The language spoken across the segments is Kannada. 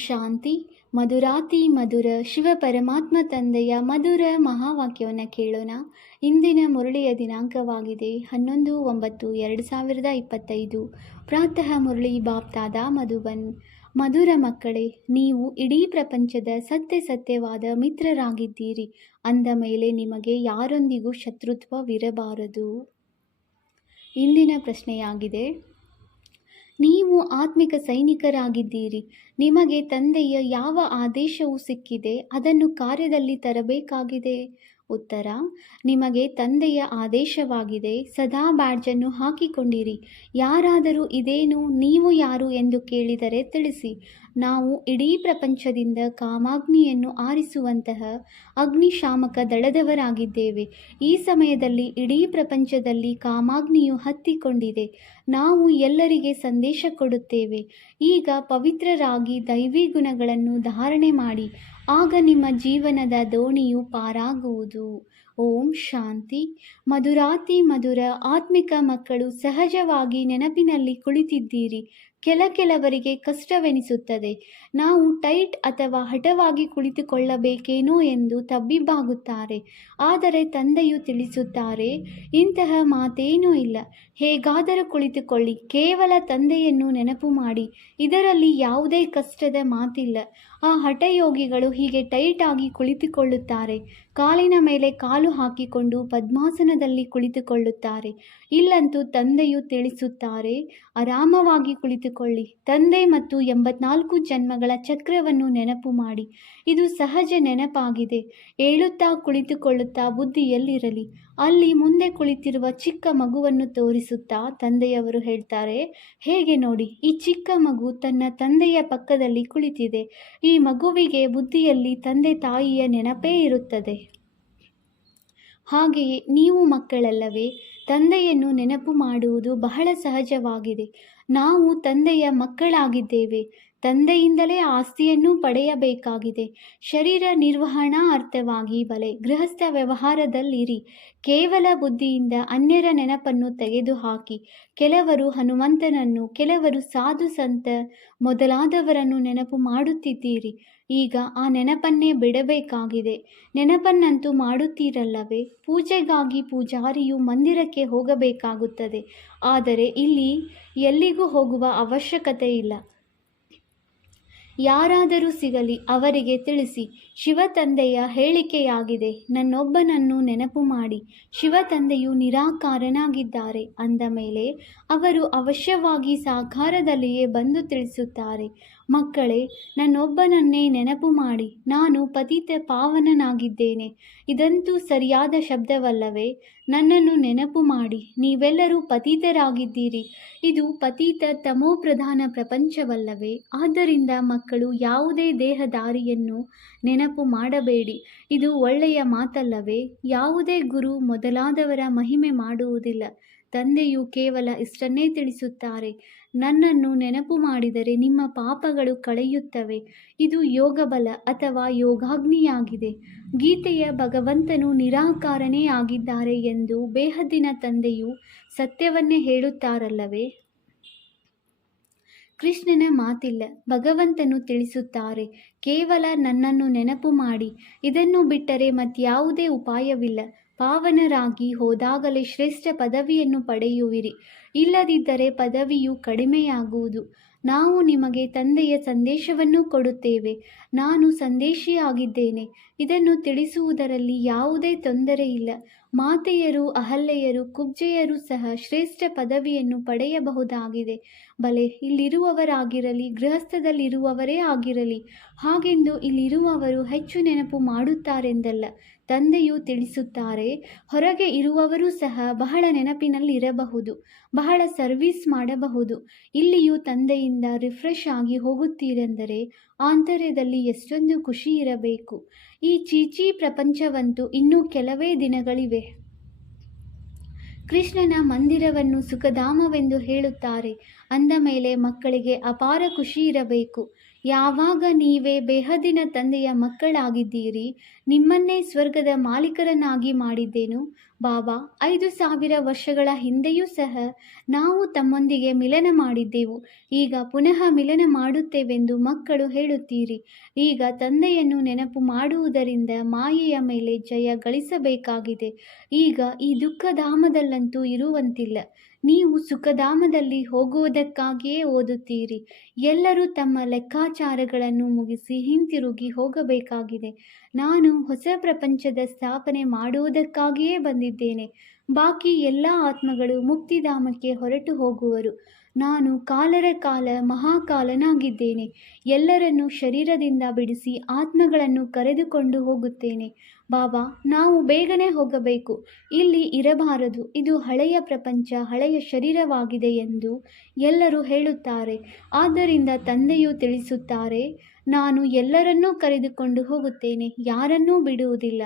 ಶಾಂತಿ. ಮಧುರಾತಿ ಮಧುರ ಶಿವ ಪರಮಾತ್ಮ ತಂದೆಯ ಮಧುರ ಮಹಾವಾಕ್ಯವನ್ನು ಕೇಳೋಣ. ಇಂದಿನ ಮುರಳಿಯ ದಿನಾಂಕವಾಗಿದೆ 11/9/2025. ಪ್ರಾತಃ ಮುರಳಿ ಬಾಪ್ತಾದ ಮಧುಬನ್. ಮಧುರ ಮಕ್ಕಳೇ, ನೀವು ಇಡೀ ಪ್ರಪಂಚದ ಸತ್ಯವಾದ ಮಿತ್ರರಾಗಿದ್ದೀರಿ. ಅಂದ ಮೇಲೆ ನಿಮಗೆ ಯಾರೊಂದಿಗೂ ಶತ್ರುತ್ವವಿರಬಾರದು. ಇಂದಿನ ಪ್ರಶ್ನೆಯಾಗಿದೆ, ನೀವು ಆತ್ಮಿಕ ಸೈನಿಕರಾಗಿದ್ದೀರಿ. ನಿಮಗೆ ತಂದೆಯ ಯಾವ ಆದೇಶವು ಸಿಕ್ಕಿದೆ ಅದನ್ನು ಕಾರ್ಯದಲ್ಲಿ ತರಬೇಕಾಗಿದೆ. ಉತ್ತರ: ನಿಮಗೆ ತಂದೆಯ ಆದೇಶವಾಗಿದೆ, ಸದಾ ಬ್ಯಾಡ್ಜನ್ನು ಹಾಕಿಕೊಂಡಿರಿ. ಯಾರಾದರೂ ಇದೇನು, ನೀವು ಯಾರು ಎಂದು ಕೇಳಿದರೆ ತಿಳಿಸಿ, ನಾವು ಇಡೀ ಪ್ರಪಂಚದಿಂದ ಕಾಮಾಗ್ನಿಯನ್ನು ಆರಿಸುವಂತಹ ಅಗ್ನಿಶಾಮಕ ದಳದವರಾಗಿದ್ದೇವೆ. ಈ ಸಮಯದಲ್ಲಿ ಇಡೀ ಪ್ರಪಂಚದಲ್ಲಿ ಕಾಮಾಗ್ನಿಯು ಹತ್ತಿಕೊಂಡಿದೆ. ನಾವು ಎಲ್ಲರಿಗೆ ಸಂದೇಶ ಕೊಡುತ್ತೇವೆ. ಈಗ ಪವಿತ್ರರಾಗಿ ದೈವಿ ಗುಣಗಳನ್ನು ಧಾರಣೆ ಮಾಡಿ, ಆಗ ನಿಮ್ಮ ಜೀವನದ ದೋಣಿಯು ಪಾರಾಗುವುದು. ಓಂ ಶಾಂತಿ. ಮಧುರಾತಿ ಮಧುರ ಆತ್ಮಿಕ ಮಕ್ಕಳು, ಸಹಜವಾಗಿ ನೆನಪಿನಲ್ಲಿ ಕುಳಿತಿದ್ದೀರಿ. ಕೆಲವರಿಗೆ ಕಷ್ಟವೆನಿಸುತ್ತದೆ. ನಾವು ಟೈಟ್ ಅಥವಾ ಹಠವಾಗಿ ಕುಳಿತುಕೊಳ್ಳಬೇಕೇನೋ ಎಂದು ತಬ್ಬಿಬ್ಬಾಗುತ್ತಾರೆ. ಆದರೆ ತಂದೆಯು ತಿಳಿಸುತ್ತಾರೆ, ಇಂತಹ ಮಾತೇನೂ ಇಲ್ಲ. ಹೇಗಾದರೂ ಕುಳಿತುಕೊಳ್ಳಿ, ಕೇವಲ ತಂದೆಯನ್ನು ನೆನಪು ಮಾಡಿ. ಇದರಲ್ಲಿ ಯಾವುದೇ ಕಷ್ಟದ ಮಾತಿಲ್ಲ. ಆ ಹಠಯೋಗಿಗಳು ಹೀಗೆ ಟೈಟ್ ಆಗಿ ಕುಳಿತುಕೊಳ್ಳುತ್ತಾರೆ. ಕಾಲಿನ ಮೇಲೆ ಕಾಲು ಹಾಕಿಕೊಂಡು ಪದ್ಮಾಸನದಲ್ಲಿ ಕುಳಿತುಕೊಳ್ಳುತ್ತಾರೆ. ಇಲ್ಲಂತೂ ತಂದೆಯು ತಿಳಿಸುತ್ತಾರೆ, ಆರಾಮವಾಗಿ ಕುಳಿತುಕೊಳ್ಳಿ. ತಂದೆ ಮತ್ತು 84 ಜನ್ಮಗಳ ಚಕ್ರವನ್ನು ನೆನಪು ಮಾಡಿ. ಇದು ಸಹಜ ನೆನಪಾಗಿದೆ. ಏಳುತ್ತಾ ಕುಳಿತುಕೊಳ್ಳುತ್ತಾ ಬುದ್ಧಿಯಲ್ಲಿರಲಿ. ಅಲ್ಲಿ ಮುಂದೆ ಕುಳಿತಿರುವ ಚಿಕ್ಕ ಮಗುವನ್ನು ತೋರಿಸುತ್ತಾ ತಂದೆಯವರು ಹೇಳ್ತಾರೆ, ಹೇಗೆ ನೋಡಿ, ಈ ಚಿಕ್ಕ ಮಗು ತನ್ನ ತಂದೆಯ ಪಕ್ಕದಲ್ಲಿ ಕುಳಿತಿದೆ. ಈ ಮಗುವಿಗೆ ಬುದ್ಧಿಯಲ್ಲಿ ತಂದೆ ತಾಯಿಯ ನೆನಪೇ ಇರುತ್ತದೆ. ಹಾಗೆಯೇ ನೀವು ಮಕ್ಕಳಲ್ಲವೇ? ತಂದೆಯನ್ನು ನೆನಪು ಮಾಡುವುದು ಬಹಳ ಸಹಜವಾಗಿದೆ. ನಾವು ತಂದೆಯ ಮಕ್ಕಳಾಗಿದ್ದೇವೆ. ತಂದೆಯಿಂದಲೇ ಆಸ್ತಿಯನ್ನು ಪಡೆಯಬೇಕಾಗಿದೆ. ಶರೀರ ನಿರ್ವಹಣಾ ಅರ್ಥವಾಗಿ ಬಲೆ ಗೃಹಸ್ಥ ವ್ಯವಹಾರದಲ್ಲಿರಿ. ಕೇವಲ ಬುದ್ಧಿಯಿಂದ ಅನ್ಯರ ನೆನಪನ್ನು ತೆಗೆದುಹಾಕಿ. ಕೆಲವರು ಹನುಮಂತನನ್ನು, ಕೆಲವರು ಸಾಧು ಸಂತ ಮೊದಲಾದವರನ್ನು ನೆನಪು ಮಾಡುತ್ತಿದ್ದೀರಿ. ಈಗ ಆ ನೆನಪನ್ನೇ ಬಿಡಬೇಕಾಗಿದೆ. ನೆನಪನ್ನಂತೂ ಮಾಡುತ್ತೀರಲ್ಲವೇ? ಪೂಜೆಗಾಗಿ ಪೂಜಾರಿಯು ಮಂದಿರಕ್ಕೆ ಹೋಗಬೇಕಾಗುತ್ತದೆ. ಆದರೆ ಇಲ್ಲಿ ಎಲ್ಲಿಗೂ ಹೋಗುವ ಅವಶ್ಯಕತೆ ಇಲ್ಲ. ಯಾರಾದರೂ ಸಿಗಲಿ, ಅವರಿಗೆ ತಿಳಿಸಿ, ಶಿವ ತಂದೆಯ ಹೇಳಿಕೆಯಾಗಿದೆ, ನನ್ನೊಬ್ಬನನ್ನು ನೆನಪು ಮಾಡಿ. ಶಿವ ತಂದೆಯು ನಿರಾಕಾರನಾಗಿದ್ದಾರೆ ಅಂದ ಮೇಲೆ ಅವರು ಅವಶ್ಯವಾಗಿ ಸಾಕಾರದಲ್ಲಿಯೇ ಬಂದು ತಿಳಿಸುತ್ತಾರೆ, ಮಕ್ಕಳೇ, ನನ್ನೊಬ್ಬನನ್ನೇ ನೆನಪು ಮಾಡಿ. ನಾನು ಪತಿತ ಪಾವನನಾಗಿದ್ದೇನೆ. ಇದಂತೂ ಸರಿಯಾದ ಶಬ್ದವಲ್ಲವೇ? ನನ್ನನ್ನು ನೆನಪು ಮಾಡಿ. ನೀವೆಲ್ಲರೂ ಪತಿತರಾಗಿದ್ದೀರಿ. ಇದು ಪತಿತ ತಮೋಪ್ರಧಾನ ಪ್ರಪಂಚವಲ್ಲವೇ? ಆದ್ದರಿಂದ ಮಕ್ಕಳು, ಯಾವುದೇ ದೇಹದಾರಿಯನ್ನು ನೆನಪು ಮಾಡಬೇಡಿ. ಇದು ಒಳ್ಳೆಯ ಮಾತಲ್ಲವೇ? ಯಾವುದೇ ಗುರು ಮೊದಲಾದವರ ಮಹಿಮೆ ಮಾಡುವುದಿಲ್ಲ. ತಂದೆಯು ಕೇವಲ ಇಷ್ಟನ್ನೇ ತಿಳಿಸುತ್ತಾರೆ, ನನ್ನನ್ನು ನೆನಪು ಮಾಡಿದರೆ ನಿಮ್ಮ ಪಾಪಗಳು ಕಳೆಯುತ್ತವೆ. ಇದು ಯೋಗಬಲ ಅಥವಾ ಯೋಗಾಗ್ನಿಯಾಗಿದೆ. ಗೀತೆಯ ಭಗವಂತನು ನಿರಾಕಾರನೇ ಆಗಿದ್ದಾರೆ ಎಂದು ಬೇಹದ್ದಿನ ತಂದೆಯು ಸತ್ಯವನ್ನೇ ಹೇಳುತ್ತಾರಲ್ಲವೇ? ಕೃಷ್ಣನ ಮಾತಿಲ್ಲ. ಭಗವಂತನು ತಿಳಿಸುತ್ತಾರೆ, ಕೇವಲ ನನ್ನನ್ನು ನೆನಪು ಮಾಡಿ. ಇದನ್ನು ಬಿಟ್ಟರೆ ಮತ್ಯಾವುದೇ ಉಪಾಯವಿಲ್ಲ. ಪಾವನರಾಗಿ ಹೋದಾಗಲೇ ಶ್ರೇಷ್ಠ ಪದವಿಯನ್ನು ಪಡೆಯುವಿರಿ. ಇಲ್ಲದಿದ್ದರೆ ಪದವಿಯು ಕಡಿಮೆಯಾಗುವುದು. ನಾವು ನಿಮಗೆ ತಂದೆಯ ಸಂದೇಶವನ್ನು ಕೊಡುತ್ತೇವೆ. ನಾನು ಸಂದೇಶಿಯಾಗಿದ್ದೇನೆ. ಇದನ್ನು ತಿಳಿಸುವುದರಲ್ಲಿ ಯಾವುದೇ ತೊಂದರೆ ಇಲ್ಲ. ಮಾತೆಯರು, ಅಹಲ್ಯೆಯರು, ಕುಬ್ಜೆಯರು ಸಹ ಶ್ರೇಷ್ಠ ಪದವಿಯನ್ನು ಪಡೆಯಬಹುದಾಗಿದೆ. ಬಲೆ ಇಲ್ಲಿರುವವರಾಗಿರಲಿ, ಗೃಹಸ್ಥದಲ್ಲಿರುವವರೇ ಆಗಿರಲಿ, ಹಾಗೆಂದು ಇಲ್ಲಿರುವವರು ಹೆಚ್ಚು ನೆನಪು ಮಾಡುತ್ತಾರೆಂದಲ್ಲ. ತಂದೆಯು ತಿಳಿಸುತ್ತಾರೆ, ಹೊರಗೆ ಇರುವವರೂ ಸಹ ಬಹಳ ನೆನಪಿನಲ್ಲಿರಬಹುದು, ಬಹಳ ಸರ್ವಿಸ್ ಮಾಡಬಹುದು. ಇಲ್ಲಿಯೂ ತಂದೆಯಿಂದ ರಿಫ್ರೆಶ್ ಆಗಿ ಹೋಗುತ್ತೀರೆಂದರೆ ಆಂತರ್ಯದಲ್ಲಿ ಎಷ್ಟೊಂದು ಖುಷಿ ಇರಬೇಕು. ಈ ಚೀಚಿ ಪ್ರಪಂಚವಂತೂ ಇನ್ನೂ ಕೆಲವೇ ದಿನಗಳಿವೆ. ಕೃಷ್ಣನ ಮಂದಿರವನ್ನು ಸುಖಧಾಮವೆಂದು ಹೇಳುತ್ತಾರೆ. ಅಂದ ಮೇಲೆ ಮಕ್ಕಳಿಗೆ ಅಪಾರ ಖುಷಿ ಇರಬೇಕು. ಯಾವಾಗ ನೀವೇ ಬೇಹದ್ದಿನ ತಂದೆಯ ಮಕ್ಕಳಾಗಿದ್ದೀರಿ, ನಿಮ್ಮನ್ನೇ ಸ್ವರ್ಗದ ಮಾಲೀಕರನ್ನಾಗಿ ಮಾಡಿದ್ದೇನು. ಬಾಬಾ, 5,000 ವರ್ಷಗಳ ಹಿಂದೆಯೂ ಸಹ ನಾವು ತಮ್ಮೊಂದಿಗೆ ಮಿಲನ ಮಾಡಿದ್ದೆವು, ಈಗ ಪುನಃ ಮಿಲನ ಮಾಡುತ್ತೇವೆಂದು ಮಕ್ಕಳು ಹೇಳುತ್ತೀರಿ. ಈಗ ತಂದೆಯನ್ನು ನೆನಪು ಮಾಡುವುದರಿಂದ ಮಾಯೆಯ ಮೇಲೆ ಜಯ ಗಳಿಸಬೇಕಾಗಿದೆ. ಈಗ ಈ ದುಃಖಧಾಮದಲ್ಲಂತೂ ಇರುವಂತಿಲ್ಲ. ನೀವು ಸುಖಧಾಮದಲ್ಲಿ ಹೋಗುವುದಕ್ಕಾಗಿಯೇ ಓದುತ್ತೀರಿ. ಎಲ್ಲರೂ ತಮ್ಮ ಲೆಕ್ಕಾಚಾರಗಳನ್ನು ಮುಗಿಸಿ ಹಿಂತಿರುಗಿ ಹೋಗಬೇಕಾಗಿದೆ. ನಾನು ಹೊಸ ಪ್ರಪಂಚದ ಸ್ಥಾಪನೆ ಮಾಡುವುದಕ್ಕಾಗಿಯೇ ಬಂದಿದ್ದೇನೆ. ಬಾಕಿ ಎಲ್ಲ ಆತ್ಮಗಳು ಮುಕ್ತಿಧಾಮಕ್ಕೆ ಹೊರಟು ಹೋಗುವರು. ನಾನು ಕಾಲರ ಕಾಲ ಮಹಾಕಾಲನಾಗಿದ್ದೇನೆ. ಎಲ್ಲರನ್ನೂ ಶರೀರದಿಂದ ಬಿಡಿಸಿ ಆತ್ಮಗಳನ್ನು ಕರೆದುಕೊಂಡು ಹೋಗುತ್ತೇನೆ. ಬಾಬಾ, ನಾವು ಬೇಗನೆ ಹೋಗಬೇಕು, ಇಲ್ಲಿ ಇರಬಾರದು, ಇದು ಹಳೆಯ ಪ್ರಪಂಚ, ಹಳೆಯ ಶರೀರವಾಗಿದೆ ಎಂದು ಎಲ್ಲರೂ ಹೇಳುತ್ತಾರೆ. ಆದ್ದರಿಂದ ತಂದೆಯು ತಿಳಿಸುತ್ತಾರೆ, ನಾನು ಎಲ್ಲರನ್ನೂ ಕರೆದುಕೊಂಡು ಹೋಗುತ್ತೇನೆ, ಯಾರನ್ನೂ ಬಿಡುವುದಿಲ್ಲ.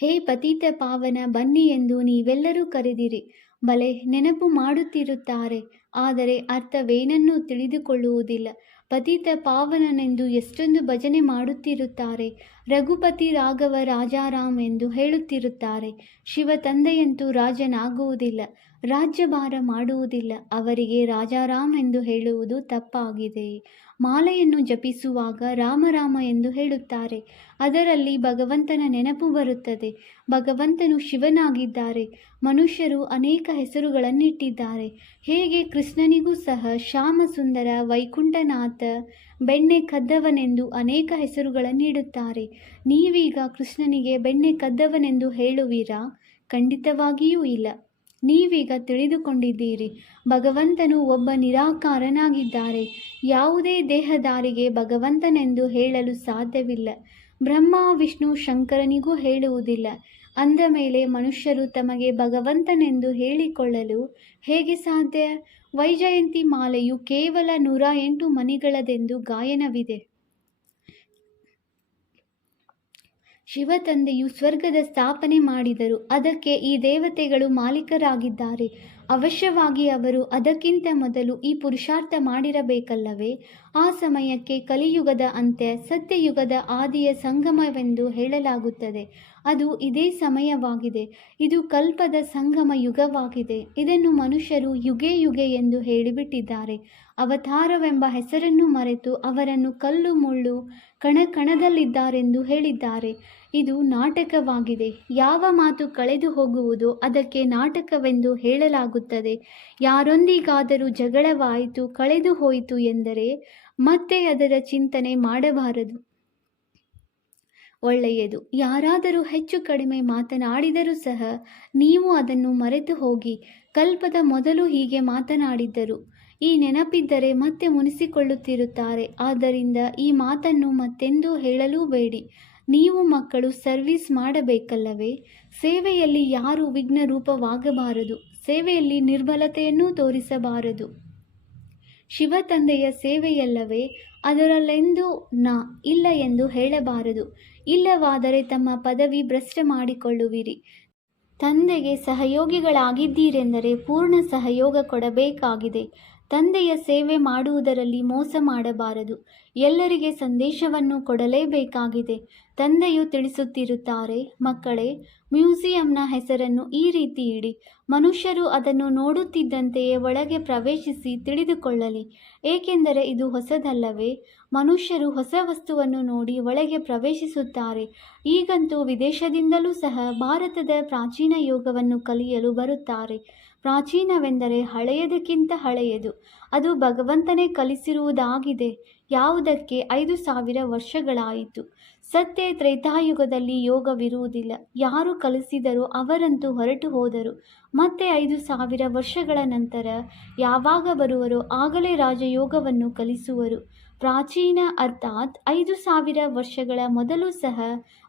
ಹೇ ಪತಿತ ಪಾವನ, ಬನ್ನಿ ಎಂದು ನೀವೆಲ್ಲರೂ ಕರೆದಿರಿ. ಬಲೆ ನೆನಪು ಮಾಡುತ್ತಿರುತ್ತಾರೆ, ಆದರೆ ಅರ್ಥವೇನನ್ನೂ ತಿಳಿದುಕೊಳ್ಳುವುದಿಲ್ಲ. ಪತಿತ ಪಾವನನೆಂದು ಎಷ್ಟೊಂದು ಭಜನೆ ಮಾಡುತ್ತಿರುತ್ತಾರೆ. ರಘುಪತಿ ರಾಘವ ರಾಜಾರಾಮ್ ಎಂದು ಹೇಳುತ್ತಿರುತ್ತಾರೆ. ಶಿವ ತಂದೆಯಂತೂ ರಾಜನಾಗುವುದಿಲ್ಲ, ರಾಜ್ಯಭಾರ ಮಾಡುವುದಿಲ್ಲ. ಅವರಿಗೆ ರಾಜಾರಾಮ್ ಎಂದು ಹೇಳುವುದು ತಪ್ಪಾಗಿದೆ. ಮಾಲೆಯನ್ನು ಜಪಿಸುವಾಗ ರಾಮ ರಾಮ ಎಂದು ಹೇಳುತ್ತಾರೆ. ಅದರಲ್ಲಿ ಭಗವಂತನ ನೆನಪು ಬರುತ್ತದೆ. ಭಗವಂತನು ಶಿವನಾಗಿದ್ದಾರೆ. ಮನುಷ್ಯರು ಅನೇಕ ಹೆಸರುಗಳನ್ನಿಟ್ಟಿದ್ದಾರೆ. ಹೇಗೆ ಕೃಷ್ಣನಿಗೂ ಸಹ ಶ್ಯಾಮ ಸುಂದರ, ವೈಕುಂಠನಾಥ, ಬೆಣ್ಣೆ ಕದ್ದವನೆಂದು ಅನೇಕ ಹೆಸರುಗಳನ್ನಿಡುತ್ತಾರೆ. ನೀವೀಗ ಕೃಷ್ಣನಿಗೆ ಬೆಣ್ಣೆ ಕದ್ದವನೆಂದು ಹೇಳುವಿರಾ? ಖಂಡಿತವಾಗಿಯೂ ಇಲ್ಲ. ನೀವೀಗ ತಿಳಿದುಕೊಂಡಿದ್ದೀರಿ, ಭಗವಂತನು ಒಬ್ಬ ನಿರಾಕಾರನಾಗಿದ್ದಾರೆ. ಯಾವುದೇ ದೇಹಧಾರಿಗೆ ಭಗವಂತನೆಂದು ಹೇಳಲು ಸಾಧ್ಯವಿಲ್ಲ. ಬ್ರಹ್ಮ ವಿಷ್ಣು ಶಂಕರನಿಗೂ ಹೇಳುವುದಿಲ್ಲ. ಅಂದ ಮೇಲೆ ಮನುಷ್ಯರು ತಮಗೆ ಭಗವಂತನೆಂದು ಹೇಳಿಕೊಳ್ಳಲು ಹೇಗೆ ಸಾಧ್ಯ? ವೈಜಯಂತಿ ಮಾಲೆಯು ಕೇವಲ 108 ಮಣಿಗಳದೆಂದು ಗಾಯನವಿದೆ. ಶಿವ ತಂದೆಯು ಸ್ವರ್ಗದ ಸ್ಥಾಪನೆ ಮಾಡಿದರು. ಅದಕ್ಕೆ ಈ ದೇವತೆಗಳು ಮಾಲೀಕರಾಗಿದ್ದಾರೆ. ಅವಶ್ಯವಾಗಿ ಅವರು ಅದಕ್ಕಿಂತ ಮೊದಲು ಈ ಪುರುಷಾರ್ಥ ಮಾಡಿರಬೇಕಲ್ಲವೇ? ಆ ಸಮಯಕ್ಕೆ ಕಲಿಯುಗದ ಅಂತ್ಯ, ಸತ್ಯಯುಗದ ಆದಿಯ ಸಂಗಮವೆಂದು ಹೇಳಲಾಗುತ್ತದೆ. ಅದು ಇದೇ ಸಮಯವಾಗಿದೆ. ಇದು ಕಲ್ಪದ ಸಂಗಮ ಯುಗವಾಗಿದೆ. ಇದನ್ನು ಮನುಷ್ಯರು ಯುಗೆ ಯುಗೆ ಎಂದು ಹೇಳಿಬಿಟ್ಟಿದ್ದಾರೆ. ಅವತಾರವೆಂಬ ಹೆಸರನ್ನು ಮರೆತು ಅವರನ್ನು ಕಲ್ಲು ಮುಳ್ಳು ಕಣಕಣದಲ್ಲಿದ್ದಾರೆಂದು ಹೇಳಿದ್ದಾರೆ. ಇದು ನಾಟಕವಾಗಿದೆ. ಯಾವ ಮಾತು ಕಳೆದು ಹೋಗುವುದೋ ಅದಕ್ಕೆ ನಾಟಕವೆಂದು ಹೇಳಲಾಗುತ್ತದೆ. ಯಾರೊಂದಿಗಾದರೂ ಜಗಳವಾಯಿತು, ಕಳೆದು ಹೋಯಿತು ಎಂದರೆ ಮತ್ತೆ ಅದರ ಚಿಂತನೆ ಮಾಡಬಾರದು. ಒಳ್ಳೆಯದು. ಯಾರಾದರೂ ಹೆಚ್ಚು ಕಡಿಮೆ ಮಾತನಾಡಿದರೂ ಸಹ ನೀವು ಅದನ್ನು ಮರೆತು ಹೋಗಿ, ಕಲ್ಪದ ಮೊದಲು ಹೀಗೆ ಮಾತನಾಡಿದ್ದರು, ಈ ನೆನಪಿದ್ದರೆ ಮತ್ತೆ ಮುನಿಸಿಕೊಳ್ಳುತ್ತಿರುತ್ತಾರೆ. ಆದ್ದರಿಂದ ಈ ಮಾತನ್ನು ಮತ್ತೆಂದೂ ಹೇಳಲೂ ಬೇಡಿ. ನೀವು ಮಕ್ಕಳು ಸರ್ವಿಸ್ ಮಾಡಬೇಕಲ್ಲವೇ? ಸೇವೆಯಲ್ಲಿ ಯಾರೂ ವಿಘ್ನರೂಪವಾಗಬಾರದು. ಸೇವೆಯಲ್ಲಿ ನಿರ್ಬಲತೆಯನ್ನೂ ತೋರಿಸಬಾರದು. ಶಿವ ತಂದೆಯ ಸೇವೆಯಲ್ಲವೇ? ಅದರಲ್ಲೆಂದೂ ಇಲ್ಲ ಎಂದು ಹೇಳಬಾರದು. ಇಲ್ಲವಾದರೆ ತಮ್ಮ ಪದವಿ ಭ್ರಷ್ಟ ಮಾಡಿಕೊಳ್ಳುವಿರಿ. ತಂದೆಗೆ ಸಹಯೋಗಿಗಳಾಗಿದ್ದೀರೆಂದರೆ ಪೂರ್ಣ ಸಹಯೋಗ ಕೊಡಬೇಕಾಗಿದೆ. ತಂದೆಯ ಸೇವೆ ಮಾಡುವುದರಲ್ಲಿ ಮೋಸ ಮಾಡಬಾರದು. ಎಲ್ಲರಿಗೆ ಸಂದೇಶವನ್ನು ಕೊಡಲೇಬೇಕಾಗಿದೆ. ತಂದೆಯು ತಿಳಿಸುತ್ತಿರುತ್ತಾರೆ, ಮಕ್ಕಳೇ, ಮ್ಯೂಸಿಯಂನ ಹೆಸರನ್ನು ಈ ರೀತಿ ಇಡಿ. ಮನುಷ್ಯರು ಅದನ್ನು ನೋಡುತ್ತಿದ್ದಂತೆಯೇ ಒಳಗೆ ಪ್ರವೇಶಿಸಿ ತಿಳಿದುಕೊಳ್ಳಲಿ. ಏಕೆಂದರೆ ಇದು ಹೊಸದಲ್ಲವೇ? ಮನುಷ್ಯರು ಹೊಸ ವಸ್ತುವನ್ನು ನೋಡಿ ಒಳಗೆ ಪ್ರವೇಶಿಸುತ್ತಾರೆ. ಈಗಂತೂ ವಿದೇಶದಿಂದಲೂ ಸಹ ಭಾರತದ ಪ್ರಾಚೀನ ಯೋಗವನ್ನು ಕಲಿಯಲು ಬರುತ್ತಾರೆ. ಪ್ರಾಚೀನವೆಂದರೆ ಹಳೆಯದಕ್ಕಿಂತ ಹಳೆಯದು. ಅದು ಭಗವಂತನೇ ಕಲಿಸಿರುವುದಾಗಿದೆ. ಯಾವುದಕ್ಕೆ 5,000 ವರ್ಷಗಳಾಯಿತು. ಸತ್ಯ ತ್ರೇತಾಯುಗದಲ್ಲಿ ಯೋಗವಿರುವುದಿಲ್ಲ. ಯಾರು ಕಲಿಸಿದರೋ ಅವರಂತೂ ಹೊರಟು ಹೋದರು. ಮತ್ತೆ 5,000 ವರ್ಷಗಳ ನಂತರ ಯಾವಾಗ ಬರುವರೋ ಆಗಲೇ ರಾಜಯೋಗವನ್ನು ಕಲಿಸುವರು. ಪ್ರಾಚೀನ ಅರ್ಥಾತ್ 5,000 ವರ್ಷಗಳ ಮೊದಲು ಸಹ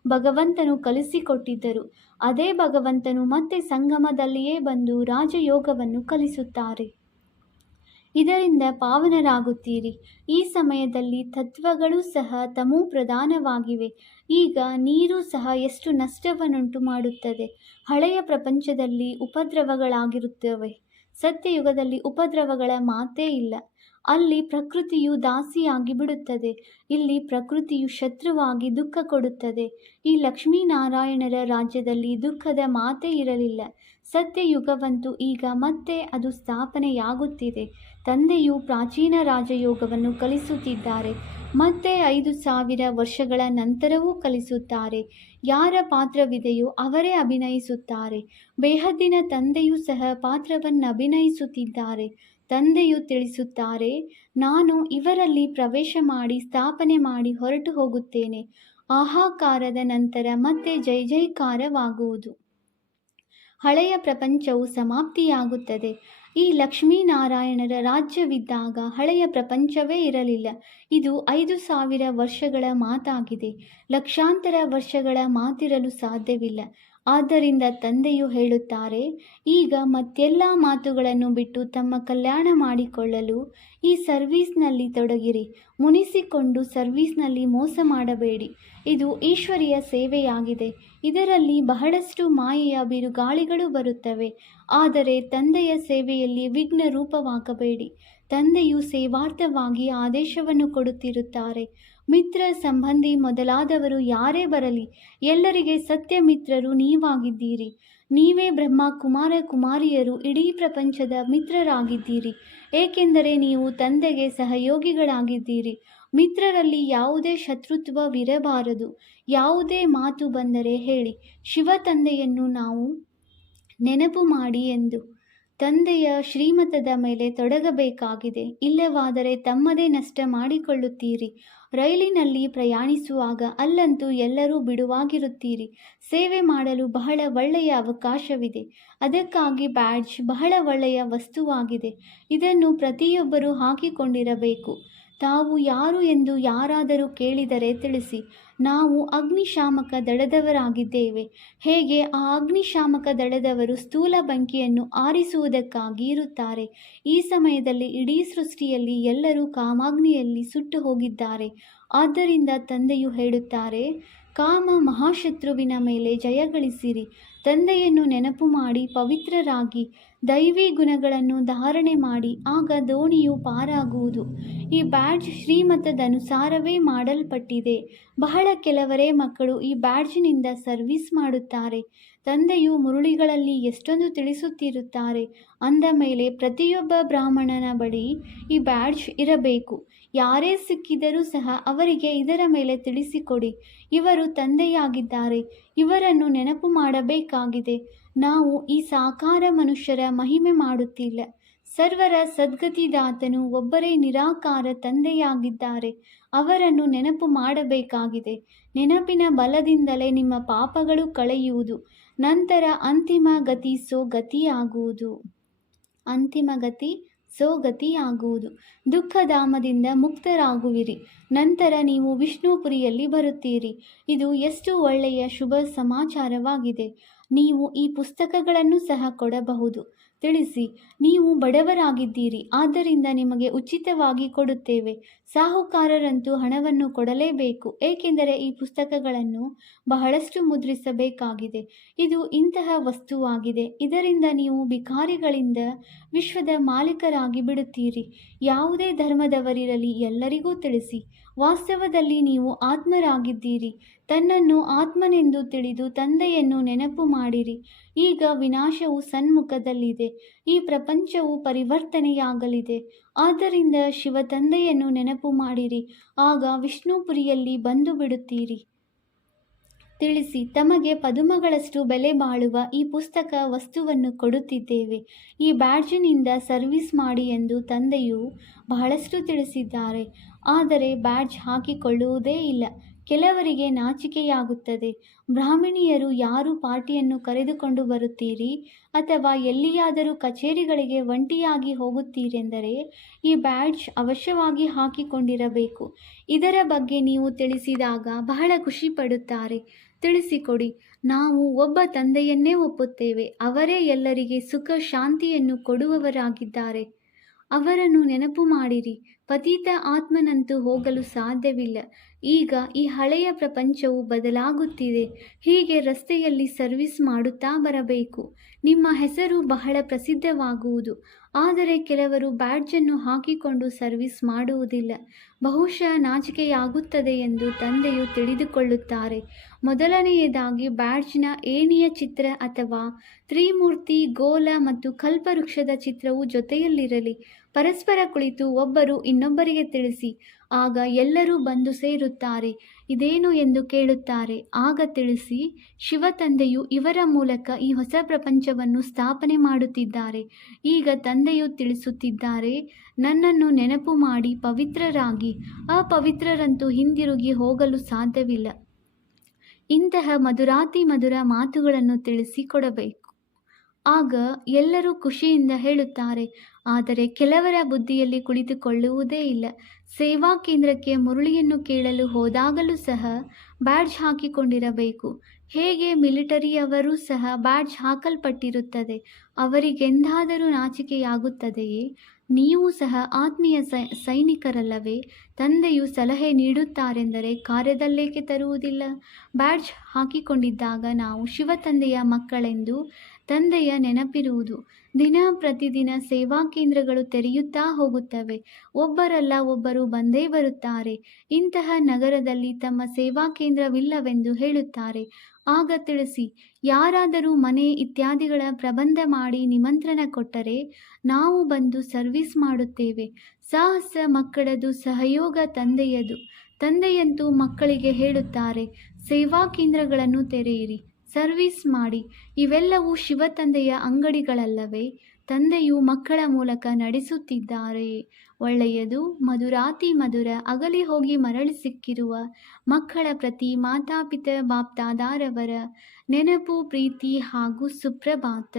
ಭಗವಂತನು ಕಲಿಸಿಕೊಟ್ಟಿದ್ದರು. ಅದೇ ಭಗವಂತನು ಮತ್ತೆ ಸಂಗಮದಲ್ಲಿಯೇ ಬಂದು ರಾಜಯೋಗವನ್ನು ಕಲಿಸುತ್ತಾರೆ. ಇದರಿಂದ ಪಾವನರಾಗುತ್ತೀರಿ. ಈ ಸಮಯದಲ್ಲಿ ತತ್ವಗಳು ಸಹ ತಮೋ ಪ್ರಧಾನವಾಗಿವೆ. ಈಗ ನೀರು ಸಹ ಎಷ್ಟು ನಷ್ಟವನ್ನುಂಟು ಮಾಡುತ್ತದೆ. ಹಳೆಯ ಪ್ರಪಂಚದಲ್ಲಿ ಉಪದ್ರವಗಳಾಗಿರುತ್ತವೆ. ಸತ್ಯಯುಗದಲ್ಲಿ ಉಪದ್ರವಗಳ ಮಾತೇ ಇಲ್ಲ. ಅಲ್ಲಿ ಪ್ರಕೃತಿಯು ದಾಸಿಯಾಗಿ ಬಿಡುತ್ತದೆ. ಇಲ್ಲಿ ಪ್ರಕೃತಿಯು ಶತ್ರುವಾಗಿ ದುಃಖ ಕೊಡುತ್ತದೆ. ಈ ಲಕ್ಷ್ಮೀನಾರಾಯಣರ ರಾಜ್ಯದಲ್ಲಿ ದುಃಖದ ಮಾತೇ ಇರಲಿಲ್ಲ. ಸತ್ಯಯುಗವಂತೂ ಈಗ ಮತ್ತೆ ಅದು ಸ್ಥಾಪನೆಯಾಗುತ್ತಿದೆ. ತಂದೆಯು ಪ್ರಾಚೀನ ರಾಜಯೋಗವನ್ನು ಕಲಿಸುತ್ತಿದ್ದಾರೆ. ಮತ್ತೆ 5,000 ವರ್ಷಗಳ ನಂತರವೂ ಕಲಿಸುತ್ತಾರೆ. ಯಾರ ಪಾತ್ರವಿದೆಯೋ ಅವರೇ ಅಭಿನಯಿಸುತ್ತಾರೆ. ಬೇಹದ್ದಿನ ತಂದೆಯೂ ಸಹ ಪಾತ್ರವನ್ನಭಿನಯಿಸುತ್ತಿದ್ದಾರೆ. ತಂದೆಯು ತಿಳಿಸುತ್ತಾರೆ, ನಾನು ಇವರಲ್ಲಿ ಪ್ರವೇಶ ಮಾಡಿ ಸ್ಥಾಪನೆ ಮಾಡಿ ಹೊರಟು ಹೋಗುತ್ತೇನೆ. ಆಹಾಕಾರದ ನಂತರ ಮತ್ತೆ ಜೈ ಜೈಕಾರವಾಗುವುದು. ಹಳೆಯ ಪ್ರಪಂಚವು ಸಮಾಪ್ತಿಯಾಗುತ್ತದೆ. ಈ ಲಕ್ಷ್ಮೀನಾರಾಯಣರ ರಾಜ್ಯವಿದ್ದಾಗ ಹಳೆಯ ಪ್ರಪಂಚವೇ ಇರಲಿಲ್ಲ. ಇದು 5,000 ವರ್ಷಗಳ ಮಾತಾಗಿದೆ. ಲಕ್ಷಾಂತರ ವರ್ಷಗಳ ಮಾತಿರಲು ಸಾಧ್ಯವಿಲ್ಲ. ಆದ್ದರಿಂದ ತಂದೆಯು ಹೇಳುತ್ತಾರೆ, ಈಗ ಮತ್ತೆಲ್ಲ ಮಾತುಗಳನ್ನು ಬಿಟ್ಟು ತಮ್ಮ ಕಲ್ಯಾಣ ಮಾಡಿಕೊಳ್ಳಲು ಈ ಸರ್ವೀಸ್ನಲ್ಲಿ ತೊಡಗಿರಿ. ಮುನಿಸಿಕೊಂಡು ಸರ್ವೀಸ್ನಲ್ಲಿ ಮೋಸ ಮಾಡಬೇಡಿ. ಇದು ಈಶ್ವರಿಯ ಸೇವೆಯಾಗಿದೆ. ಇದರಲ್ಲಿ ಬಹಳಷ್ಟು ಮಾಯೆಯ ಬಿರುಗಾಳಿಗಳು ಬರುತ್ತವೆ. ಆದರೆ ತಂದೆಯ ಸೇವೆಯಲ್ಲಿ ವಿಘ್ನ ರೂಪವಾಗಬೇಡಿ. ತಂದೆಯು ಸೇವಾರ್ಥವಾಗಿ ಆದೇಶವನ್ನು ಕೊಡುತ್ತಿರುತ್ತಾರೆ. ಮಿತ್ರ, ಸಂಬಂಧಿ ಮೊದಲಾದವರು ಯಾರೇ ಬರಲಿ, ಎಲ್ಲರಿಗೆ ಸತ್ಯ ಮಿತ್ರರು ನೀವಾಗಿದ್ದೀರಿ. ನೀವೇ ಬ್ರಹ್ಮ ಕುಮಾರ ಕುಮಾರಿಯರು, ಇಡೀ ಪ್ರಪಂಚದ ಮಿತ್ರರಾಗಿದ್ದೀರಿ. ಏಕೆಂದರೆ ನೀವು ತಂದೆಗೆ ಸಹಯೋಗಿಗಳಾಗಿದ್ದೀರಿ. ಮಿತ್ರರಲ್ಲಿ ಯಾವುದೇ ಶತ್ರುತ್ವವಿರಬಾರದು. ಯಾವುದೇ ಮಾತು ಬಂದರೆ ಹೇಳಿ, ಶಿವ ತಂದೆಯನ್ನು ನಾವು ನೆನಪು ಮಾಡಿ ಎಂದು. ತಂದೆಯ ಶ್ರೀಮತದ ಮೇಲೆ ತೊಡಗಬೇಕಾಗಿದೆ. ಇಲ್ಲವಾದರೆ ತಮ್ಮದೇ ನಷ್ಟ ಮಾಡಿಕೊಳ್ಳುತ್ತೀರಿ. ರೈಲಿನಲ್ಲಿ ಪ್ರಯಾಣಿಸುವಾಗ ಅಲ್ಲಂತೂ ಎಲ್ಲರೂ ಬಿಡುವಾಗಿರುತ್ತೀರಿ. ಸೇವೆ ಮಾಡಲು ಬಹಳ ಒಳ್ಳೆಯ ಅವಕಾಶವಿದೆ. ಅದಕ್ಕಾಗಿ ಬ್ಯಾಡ್ಜ್ ಬಹಳ ಒಳ್ಳೆಯ ವಸ್ತುವಾಗಿದೆ. ಇದನ್ನು ಪ್ರತಿಯೊಬ್ಬರೂ ಹಾಕಿಕೊಂಡಿರಬೇಕು. ತಾವು ಯಾರು ಎಂದು ಯಾರಾದರೂ ಕೇಳಿದರೆ ತಿಳಿಸಿ, ನಾವು ಅಗ್ನಿಶಾಮಕ ದಳದವರಾಗಿದ್ದೇವೆ. ಹೇಗೆ ಆ ಅಗ್ನಿಶಾಮಕ ದಳದವರು ಸ್ಥೂಲ ಬೆಂಕಿಯನ್ನು ಆರಿಸುವುದಕ್ಕಾಗಿ ಇರುತ್ತಾರೆ. ಈ ಸಮಯದಲ್ಲಿ ಇಡೀ ಸೃಷ್ಟಿಯಲ್ಲಿ ಎಲ್ಲರೂ ಕಾಮಾಗ್ನಿಯಲ್ಲಿ ಸುಟ್ಟು ಹೋಗಿದ್ದಾರೆ. ಆದ್ದರಿಂದ ತಂದೆಯು ಹೇಳುತ್ತಾರೆ, ಕಾಮ ಮಹಾಶತ್ರುವಿನ ಮೇಲೆ ಜಯಗಳಿಸಿರಿ. ತಂದೆಯನ್ನು ನೆನಪು ಮಾಡಿ ಪವಿತ್ರರಾಗಿ ದೈವಿ ಗುಣಗಳನ್ನು ಧಾರಣೆ ಮಾಡಿ, ಆಗ ದೋಣಿಯು ಪಾರಾಗುವುದು. ಈ ಬ್ಯಾಡ್ಜ್ ಶ್ರೀಮತದನುಸಾರವೇ ಮಾಡಲ್ಪಟ್ಟಿದೆ. ಬಹಳ ಕೆಲವರೇ ಮಕ್ಕಳು ಈ ಬ್ಯಾಡ್ಜ್ನಿಂದ ಸರ್ವಿಸ್ ಮಾಡುತ್ತಾರೆ. ತಂದೆಯು ಮುರುಳಿಗಳಲ್ಲಿ ಎಷ್ಟೊಂದು ತಿಳಿಸುತ್ತಿರುತ್ತಾರೆ. ಅಂದ ಮೇಲೆ ಪ್ರತಿಯೊಬ್ಬ ಬ್ರಾಹ್ಮಣನ ಬಳಿ ಈ ಬ್ಯಾಡ್ಜ್ ಇರಬೇಕು. ಯಾರೇ ಸಿಕ್ಕಿದರೂ ಸಹ ಅವರಿಗೆ ಇದರ ಮೇಲೆ ತಿಳಿಸಿಕೊಡಿ. ಇವರು ತಂದೆಯಾಗಿದ್ದಾರೆ. ಇವರನ್ನು ನೆನಪು ಮಾಡಬೇಕಾಗಿದೆ. ನಾವು ಈ ಸಾಕಾರ ಮನುಷ್ಯರ ಮಹಿಮೆ ಮಾಡುತ್ತಿಲ್ಲ. ಸರ್ವರ ಸದ್ಗತಿದಾತನು ಒಬ್ಬರೇ ನಿರಾಕಾರ ತಂದೆಯಾಗಿದ್ದಾರೆ. ಅವರನ್ನು ನೆನಪು ಮಾಡಬೇಕಾಗಿದೆ. ನೆನಪಿನ ಬಲದಿಂದಲೇ ನಿಮ್ಮ ಪಾಪಗಳು ಕಳೆಯುವುದು. ನಂತರ ಅಂತಿಮ ಗತಿ ಸೋಗತಿಯಾಗುವುದು. ಅಂತಿಮ ಗತಿ ಸೋಗತಿಯಾಗುವುದು. ದುಃಖಧಾಮದಿಂದ ಮುಕ್ತರಾಗುವಿರಿ. ನಂತರ ನೀವು ವಿಷ್ಣುಪುರಿಯಲ್ಲಿ ಬರುತ್ತೀರಿ. ಇದು ಎಷ್ಟು ಒಳ್ಳೆಯ ಶುಭ ಸಮಾಚಾರವಾಗಿದೆ. ನೀವು ಈ ಪುಸ್ತಕಗಳನ್ನು ಸಹ ಕೊಡಬಹುದು. ತಿಳಿಸಿ, ನೀವು ಬಡವರಾಗಿದ್ದೀರಿ, ಆದ್ದರಿಂದ ನಿಮಗೆ ಉಚಿತವಾಗಿ ಕೊಡುತ್ತೇವೆ. ಸಾಹುಕಾರರಂತೂ ಹಣವನ್ನು ಕೊಡಲೇಬೇಕು, ಏಕೆಂದರೆ ಈ ಪುಸ್ತಕಗಳನ್ನು ಬಹಳಷ್ಟು ಮುದ್ರಿಸಬೇಕಾಗಿದೆ. ಇದು ಇಂತಹ ವಸ್ತುವಾಗಿದೆ. ಇದರಿಂದ ನೀವು ಭಿಕಾರಿಗಳಿಂದ ವಿಶ್ವದ ಮಾಲೀಕರಾಗಿ ಬಿಡುತ್ತೀರಿ. ಯಾವುದೇ ಧರ್ಮದವರಿರಲಿ, ಎಲ್ಲರಿಗೂ ತಿಳಿಸಿ, ವಾಸ್ತವದಲ್ಲಿ ನೀವು ಆತ್ಮರಾಗಿದ್ದೀರಿ. ತನ್ನನ್ನು ಆತ್ಮನೆಂದು ತಿಳಿದು ತಂದೆಯನ್ನು ನೆನಪು ಮಾಡಿರಿ. ಈಗ ವಿನಾಶವು ಸನ್ಮುಖದಲ್ಲಿದೆ. ಈ ಪ್ರಪಂಚವು ಪರಿವರ್ತನೆಯಾಗಲಿದೆ. ಆದ್ದರಿಂದ ಶಿವ ತಂದೆಯನ್ನು ನೆನಪು ಮಾಡಿರಿ. ಆಗ ವಿಷ್ಣುಪುರಿಯಲ್ಲಿ ಬಂದು ಬಿಡುತ್ತೀರಿ. ತಿಳಿಸಿ, ತಮಗೆ ಪದುಮಗಳಷ್ಟು ಬೆಲೆ ಬಾಳುವ ಈ ಪುಸ್ತಕ ವಸ್ತುವನ್ನು ಕೊಡುತ್ತಿದ್ದೇವೆ. ಈ ಬ್ಯಾಡ್ಜ್ನಿಂದ ಸರ್ವಿಸ್ ಮಾಡಿ ಎಂದು ತಂದೆಯು ಬಹಳಷ್ಟು ತಿಳಿಸಿದ್ದಾರೆ. ಆದರೆ ಬ್ಯಾಡ್ಜ್ ಹಾಕಿಕೊಳ್ಳುವುದೇ ಇಲ್ಲ. ಕೆಲವರಿಗೆ ನಾಚಿಕೆಯಾಗುತ್ತದೆ. ಬ್ರಾಹ್ಮಣಿಯರು ಯಾರು ಪಾರ್ಟಿಯನ್ನು ಕರೆದುಕೊಂಡು ಬರುತ್ತೀರಿ ಅಥವಾ ಎಲ್ಲಿಯಾದರೂ ಕಚೇರಿಗಳಿಗೆ ಒಂಟಿಯಾಗಿ ಹೋಗುತ್ತೀರೆಂದರೆ ಈ ಬ್ಯಾಡ್ಜ್ ಅವಶ್ಯವಾಗಿ ಹಾಕಿಕೊಂಡಿರಬೇಕು. ಇದರ ಬಗ್ಗೆ ನೀವು ತಿಳಿಸಿದಾಗ ಬಹಳ ಖುಷಿ ಪಡುತ್ತಾರೆ. ತಿಳಿಸಿಕೊಡಿ, ನಾವು ಒಬ್ಬ ತಂದೆಯನ್ನೇ ಒಪ್ಪುತ್ತೇವೆ. ಅವರೇ ಎಲ್ಲರಿಗೆ ಸುಖ ಶಾಂತಿಯನ್ನು ಕೊಡುವವರಾಗಿದ್ದಾರೆ. ಅವರನ್ನು ನೆನಪು ಮಾಡಿರಿ. ಪತಿತ ಆತ್ಮನಂತೂ ಹೋಗಲು ಸಾಧ್ಯವಿಲ್ಲ. ಈಗ ಈ ಹಳೆಯ ಪ್ರಪಂಚವು ಬದಲಾಗುತ್ತಿದೆ. ಹೀಗೆ ರಸ್ತೆಯಲ್ಲಿ ಸರ್ವಿಸ್ ಮಾಡುತ್ತಾ ಬರಬೇಕು. ನಿಮ್ಮ ಹೆಸರು ಬಹಳ ಪ್ರಸಿದ್ಧವಾಗುವುದು. ಆದರೆ ಕೆಲವರು ಬ್ಯಾಡ್ಜನ್ನು ಹಾಕಿಕೊಂಡು ಸರ್ವಿಸ್ ಮಾಡುವುದಿಲ್ಲ. ಬಹುಶಃ ನಾಚಿಕೆಯಾಗುತ್ತದೆ ಎಂದು ತಂದೆಯು ತಿಳಿದುಕೊಳ್ಳುತ್ತಾರೆ. ಮೊದಲನೆಯದಾಗಿ ಬ್ಯಾಡ್ಜ್ನ ಏಣಿಯ ಚಿತ್ರ ಅಥವಾ ತ್ರಿಮೂರ್ತಿ, ಗೋಲ ಮತ್ತು ಕಲ್ಪವೃಕ್ಷದ ಚಿತ್ರವು ಜೊತೆಯಲ್ಲಿರಲಿ. ಪರಸ್ಪರ ಕುಳಿತು ಒಬ್ಬರು ಇನ್ನೊಬ್ಬರಿಗೆ ತಿಳಿಸಿ. ಆಗ ಎಲ್ಲರೂ ಬಂದು ಸೇರುತ್ತಾರೆ. ಇದೇನು ಎಂದು ಕೇಳುತ್ತಾರೆ. ಆಗ ತಿಳಿಸಿ, ಶಿವ ತಂದೆಯು ಇವರ ಮೂಲಕ ಈ ಹೊಸ ಪ್ರಪಂಚವನ್ನು ಸ್ಥಾಪನೆ ಮಾಡುತ್ತಿದ್ದಾರೆ. ಈಗ ತಂದೆಯು ತಿಳಿಸುತ್ತಿದ್ದಾರೆ, ನನ್ನನ್ನು ನೆನಪು ಮಾಡಿ ಪವಿತ್ರರಾಗಿ. ಅಪವಿತ್ರರಂತೂ ಹಿಂದಿರುಗಿ ಹೋಗಲು ಸಾಧ್ಯವಿಲ್ಲ. ಇಂತಹ ಮಧುರಾತಿ ಮಧುರ ಮಾತುಗಳನ್ನು ತಿಳಿಸಿಕೊಡಬೇಕು. ಆಗ ಎಲ್ಲರೂ ಖುಷಿಯಿಂದ ಹೇಳುತ್ತಾರೆ. ಆದರೆ ಕೆಲವರ ಬುದ್ಧಿಯಲ್ಲಿ ಕುಳಿತುಕೊಳ್ಳುವುದೇ ಇಲ್ಲ. ಸೇವಾ ಕೇಂದ್ರಕ್ಕೆ ಮುರಳಿಯನ್ನು ಕೇಳಲು ಹೋದಾಗಲೂ ಸಹ ಬ್ಯಾಡ್ಜ್ ಹಾಕಿಕೊಂಡಿರಬೇಕು. ಹೇಗೆ ಮಿಲಿಟರಿಯವರೂ ಸಹ ಬ್ಯಾಡ್ಜ್ ಹಾಕಲ್ಪಟ್ಟಿರುತ್ತದೆ. ಅವರಿಗೆಂದಾದರೂ ನಾಚಿಕೆಯಾಗುತ್ತದೆಯೇ? ನೀವು ಸಹ ಆತ್ಮೀಯ ಸೈನಿಕರಲ್ಲವೇ? ತಂದೆಯು ಸಲಹೆ ನೀಡುತ್ತಾರೆಂದರೆ ಕಾರ್ಯದಲ್ಲೇಕೆ ತರುವುದಿಲ್ಲ? ಬ್ಯಾಡ್ಜ್ ಹಾಕಿಕೊಂಡಿದ್ದಾಗ ನಾವು ಶಿವ ತಂದೆಯ ಮಕ್ಕಳೆಂದು ತಂದೆಯ ನೆನಪಿರುವುದು. ದಿನ ಪ್ರತಿದಿನ ಸೇವಾ ಕೇಂದ್ರಗಳು ತೆರೆಯುತ್ತಾ ಹೋಗುತ್ತವೆ. ಒಬ್ಬರಲ್ಲ ಒಬ್ಬರು ಬಂದೇ ಬರುತ್ತಾರೆ. ಇಂತಹ ನಗರದಲ್ಲಿ ತಮ್ಮ ಸೇವಾ ಕೇಂದ್ರವಿಲ್ಲವೆಂದು ಹೇಳುತ್ತಾರೆ. ಆಗ ತಿಳಿಸಿ, ಯಾರಾದರೂ ಮನೆ ಇತ್ಯಾದಿಗಳ ಪ್ರಬಂಧ ಮಾಡಿ ನಿಮಂತ್ರಣ ಕೊಟ್ಟರೆ ನಾವು ಬಂದು ಸರ್ವಿಸ್ ಮಾಡುತ್ತೇವೆ. ಸಾಹಸ ಮಕ್ಕಳದು, ಸಹಯೋಗ ತಂದೆಯದು. ತಂದೆಯಂತೂ ಮಕ್ಕಳಿಗೆ ಹೇಳುತ್ತಾರೆ, ಸೇವಾ ಕೇಂದ್ರಗಳನ್ನು ತೆರೆಯಿರಿ, ಸರ್ವಿಸ್ ಮಾಡಿ. ಇವೆಲ್ಲವೂ ಶಿವ ತಂದೆಯ ಅಂಗಡಿಗಳಲ್ಲವೇ? ತಂದೆಯು ಮಕ್ಕಳ ಮೂಲಕ ನಡೆಸುತ್ತಿದ್ದಾರೆ. ಒಳ್ಳೆಯದು. ಮಧುರಾತಿ ಮಧುರ ಅಗಲಿ ಹೋಗಿ ಮರಳಿ ಸಿಕ್ಕಿರುವ ಮಕ್ಕಳ ಪ್ರತಿ ಮಾತಾಪಿತ ಬಾಪ್ದಾದಾರವರ ನೆನಪು, ಪ್ರೀತಿ ಹಾಗೂ ಸುಪ್ರಭಾತ.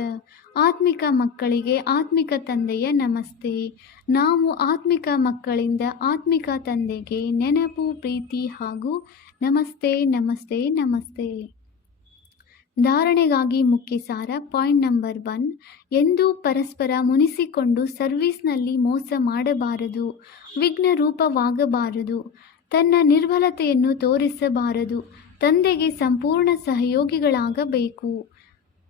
ಆತ್ಮಿಕ ಮಕ್ಕಳಿಗೆ ಆತ್ಮಿಕ ತಂದೆಯ ನಮಸ್ತೆ. ನಾವು ಆತ್ಮಿಕ ಮಕ್ಕಳಿಂದ ಆತ್ಮಿಕ ತಂದೆಗೆ ನೆನಪು, ಪ್ರೀತಿ ಹಾಗೂ ನಮಸ್ತೆ ನಮಸ್ತೆ ನಮಸ್ತೆ. ಧಾರಣೆಗಾಗಿ ಮುಖ್ಯ ಸಾರ. ಪಾಯಿಂಟ್ ನಂಬರ್ 1, ಎಂದೂ ಪರಸ್ಪರ ಮುನಿಸಿಕೊಂಡು ಸರ್ವಿಸ್ನಲ್ಲಿ ಮೋಸ ಮಾಡಬಾರದು, ವಿಘ್ನ ರೂಪವಾಗಬಾರದು, ತನ್ನ ನಿರ್ಬಲತೆಯನ್ನು ತೋರಿಸಬಾರದು, ತಂದೆಗೆ ಸಂಪೂರ್ಣ ಸಹಯೋಗಿಗಳಾಗಬೇಕು.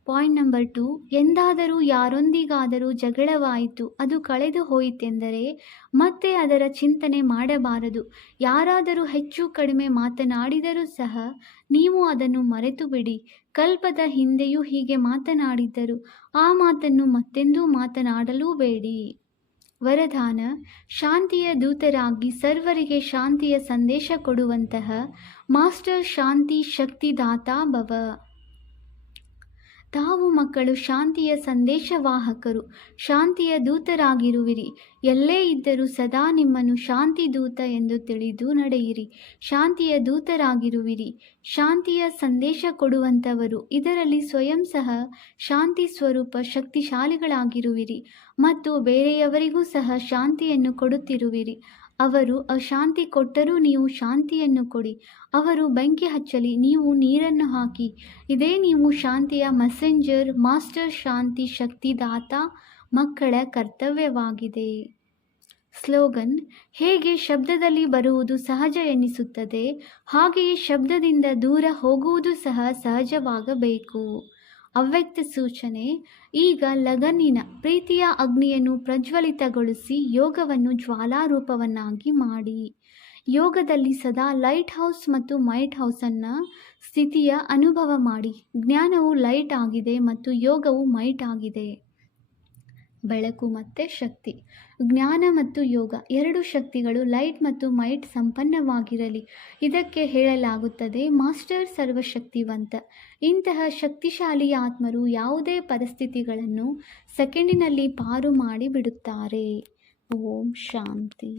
ಪಾಯಿಂಟ್ ನಂಬರ್ 2, ಎಂದಾದರೂ ಯಾರೊಂದಿಗಾದರೂ ಜಗಳವಾಯಿತು, ಅದು ಕಳೆದು ಹೋಯಿತೆಂದರೆ ಮತ್ತೆ ಅದರ ಚಿಂತನೆ ಮಾಡಬಾರದು. ಯಾರಾದರೂ ಹೆಚ್ಚು ಕಡಿಮೆ ಮಾತನಾಡಿದರೂ ಸಹ ನೀವು ಅದನ್ನು ಮರೆತು ಬಿಡಿ. ಕಲ್ಪದ ಹಿಂದೆಯೂ ಹೀಗೆ ಮಾತನಾಡಿದ್ದರು, ಆ ಮಾತನ್ನು ಮತ್ತೆಂದೂ ಮಾತನಾಡಲೂ ಬೇಡಿ. ವರದಾನ: ಶಾಂತಿಯ ದೂತರಾಗಿ ಸರ್ವರಿಗೆ ಶಾಂತಿಯ ಸಂದೇಶ ಕೊಡುವಂತಹ ಮಾಸ್ಟರ್ ಶಾಂತಿ ಶಕ್ತಿದಾತಾ ಭವ. ತಾವು ಮಕ್ಕಳು ಶಾಂತಿಯ ಸಂದೇಶವಾಹಕರು, ಶಾಂತಿಯ ದೂತರಾಗಿರುವಿರಿ. ಎಲ್ಲೇ ಇದ್ದರೂ ಸದಾ ನಿಮ್ಮನ್ನು ಶಾಂತಿ ದೂತ ಎಂದು ತಿಳಿದು ನಡೆಯಿರಿ. ಶಾಂತಿಯ ದೂತರಾಗಿರುವಿರಿ, ಶಾಂತಿಯ ಸಂದೇಶ ಕೊಡುವಂಥವರು. ಇದರಲ್ಲಿ ಸ್ವಯಂ ಸಹ ಶಾಂತಿ ಸ್ವರೂಪ ಶಕ್ತಿಶಾಲಿಗಳಾಗಿರುವಿರಿ ಮತ್ತು ಬೇರೆಯವರಿಗೂ ಸಹ ಶಾಂತಿಯನ್ನು ಕೊಡುತ್ತಿರುವಿರಿ. ಅವರು ಅಶಾಂತಿ ಕೊಟ್ಟರೂ ನೀವು ಶಾಂತಿಯನ್ನು ಕೊಡಿ. ಅವರು ಬೆಂಕಿ ಹಚ್ಚಲಿ, ನೀವು ನೀರನ್ನು ಹಾಕಿ. ಇದೇ ನೀವು ಶಾಂತಿಯ ಮೆಸೆಂಜರ್, ಮಾಸ್ಟರ್ ಶಾಂತಿ ಶಕ್ತಿದಾತ ಮಕ್ಕಳ ಕರ್ತವ್ಯವಾಗಿದೆ. ಸ್ಲೋಗನ್: ಹೇಗೆ ಶಬ್ದದಲ್ಲಿ ಬರುವುದು ಸಹಜ ಎನ್ನಿಸುತ್ತದೆ, ಹಾಗೆಯೇ ಶಬ್ದದಿಂದ ದೂರ ಹೋಗುವುದು ಸಹ ಸಹಜವಾಗಬೇಕು. ಅವ್ಯಕ್ತ ಸೂಚನೆ: ಈಗ ಲಗನ್ನಿನ ಪ್ರೀತಿಯ ಅಗ್ನಿಯನ್ನು ಪ್ರಜ್ವಲಿತಗೊಳಿಸಿ ಯೋಗವನ್ನು ಜ್ವಾಲಾರೂಪವನ್ನಾಗಿ ಮಾಡಿ. ಯೋಗದಲ್ಲಿ ಸದಾ ಲೈಟ್ ಹೌಸ್ ಮತ್ತು ಮೈಟ್ ಹೌಸನ್ನ ಸ್ಥಿತಿಯ ಅನುಭವ ಮಾಡಿ. ಜ್ಞಾನವು ಲೈಟ್ ಆಗಿದೆ ಮತ್ತು ಯೋಗವು ಮೈಟ್ ಆಗಿದೆ. ಬೆಳಕು ಮತ್ತು ಶಕ್ತಿ. ಜ್ಞಾನ ಮತ್ತು ಯೋಗ ಎರಡು ಶಕ್ತಿಗಳು ಲೈಟ್ ಮತ್ತು ಮೈಟ್ ಸಂಪನ್ನವಾಗಿರಲಿ. ಇದಕ್ಕೆ ಹೇಳಲಾಗುತ್ತದೆ ಮಾಸ್ಟರ್ ಸರ್ವಶಕ್ತಿವಂತ. ಇಂತಹ ಶಕ್ತಿಶಾಲಿ ಆತ್ಮರು ಯಾವುದೇ ಪರಿಸ್ಥಿತಿಗಳನ್ನು ಸೆಕೆಂಡಿನಲ್ಲಿ ಪಾರು ಮಾಡಿ ಬಿಡುತ್ತಾರೆ. ಓಂ ಶಾಂತಿ.